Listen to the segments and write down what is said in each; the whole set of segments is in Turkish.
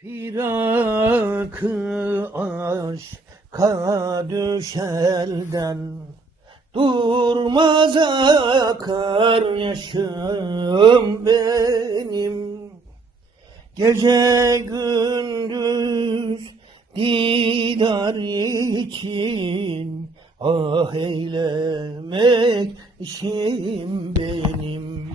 Firakı aşka düşelden Durmaz akar yaşım benim. Gece gündüz didar için Ah eylemek işim benim.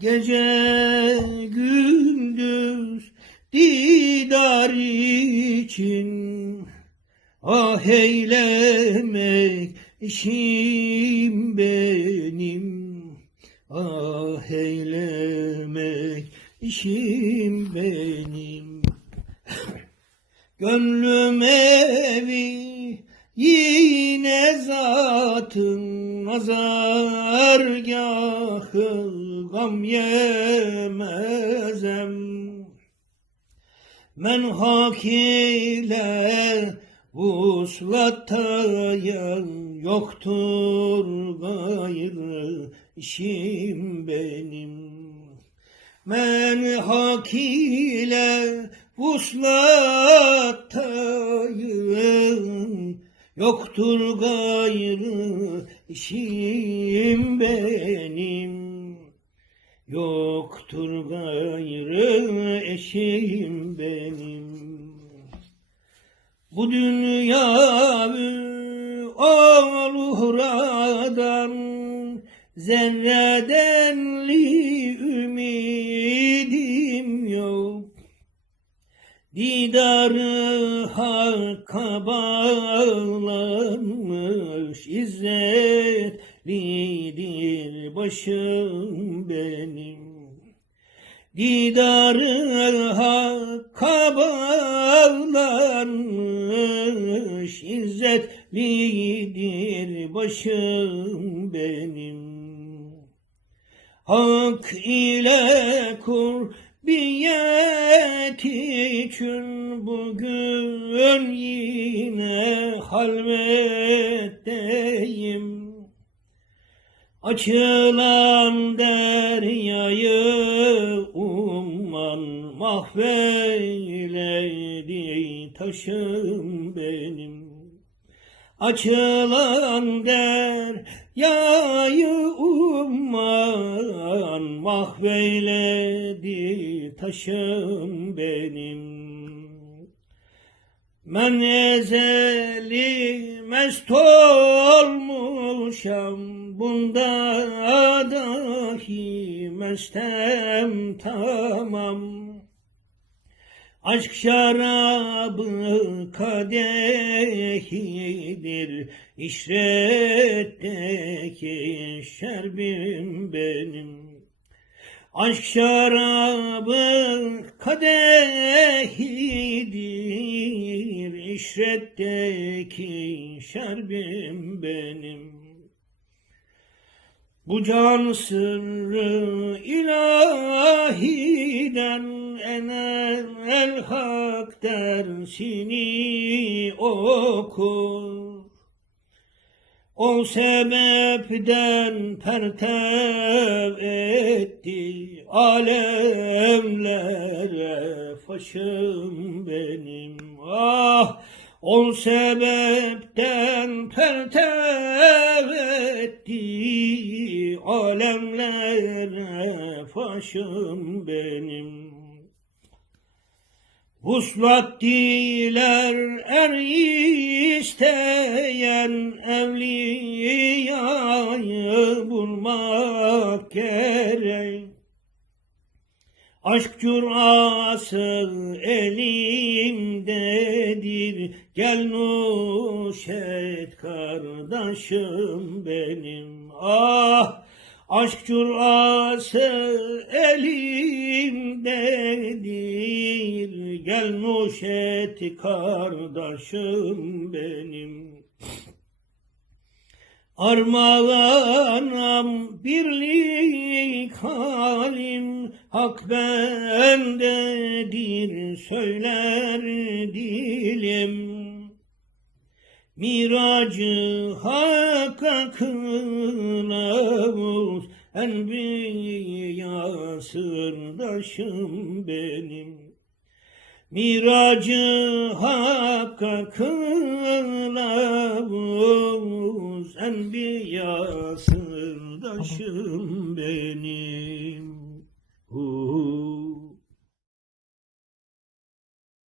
Gece gündüz didar için Ah eylemek işim benim. Ah eylemek işim benim. Gönlüm evi yine zatın nazargahı gam yemezem Men hak ile vuslattayım yoktur gayrı işim benim. Men hak ile vuslattayım yoktur gayrı işim benim. Yoktur gayrı eşim benim. Bu dünyayı oluhradan zerredenli ümidim yok. Didarı hakka bağlanmış izzetlidir başım benim. Didarı hakka bağlanmış izzetlidir başım benim. Hak ile kurbiyet için bugün yine halvetteyim. Açılan deryayı umman mahveyledi taşım benim. Açılan deryayı umman mahveyledi taşım benim. Men ezeli mest olmuşam bunda dahi mestem tamam. Aşk şarabı kadehidir işretteki şerbim benim. Aşk şarabı kadehidir işretteki şerbim benim. Bu can sırrı ilahiden enel el hak dersini okur. O sebepten pertev etti alemlere faşım benim. Ah o sebepten pertev etti alemlere faşım benim. Vuslat diler er isteyen evliyayı bulmak gerek. Aşk curası elimdedir Gel nuş et kardeşim benim. Ah Aşk curası elimdedir Gel nuş et kardeşim benim Armağanam birlik halim Hak bendedir söyler dilim. Miracı hakka kılavuz Enbiya sırdaşım benim Miracı Hakk'a kılavuz Enbiya sırdaşım benim. Hu